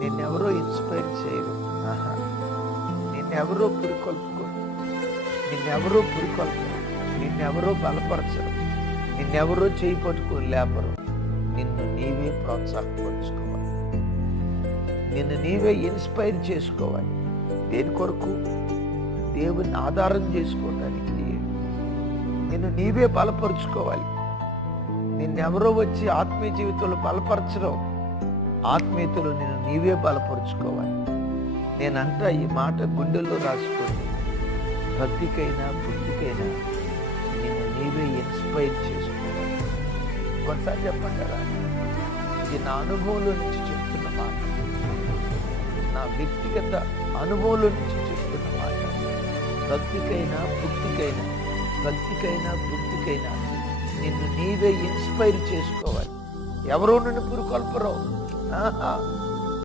నిన్నెవరో inspire చేయరు. ఆహా, నిన్నెవరో పురికొల్పుకోరు, నిన్నెవరో బలపరచరు, నిన్నెవరో చేయి పట్టుకొని లేపరు. నిన్ను నీవే ప్రోత్సాహపరుచుకోవాలి, నిన్ను నీవే ఇన్స్పైర్ చేసుకోవాలి. దేని కొరకు? దేవుని ఆధారం చేసుకోవడానికి. నిన్ను నీవే బలపరుచుకోవాలి. నిన్నెవరో వచ్చి ఆత్మీయ జీవితంలో బలపరచడం, ఆత్మీయతలో నిన్ను నీవే బలపరుచుకోవాలి. నేనంటా ఈ మాట గుండెల్లో రాసుకోండి. భక్తికైనా భక్తికైనా నిన్ను నీవే ఇన్స్పైర్ చేసుకోవాలి. ఒకసారి చెప్పంటారా? ఇది నా అనుభవంలో నుంచి చెప్తున్న మాట, నా వ్యక్తిగత అనుభవంలో నుంచి చెప్తున్న మాట. భక్తికైనా భక్తికైనా నిన్ను నీవే ఇన్స్పైర్ చేసుకోవాలి. ఎవరో నిన్ను పురుకొల్పరో.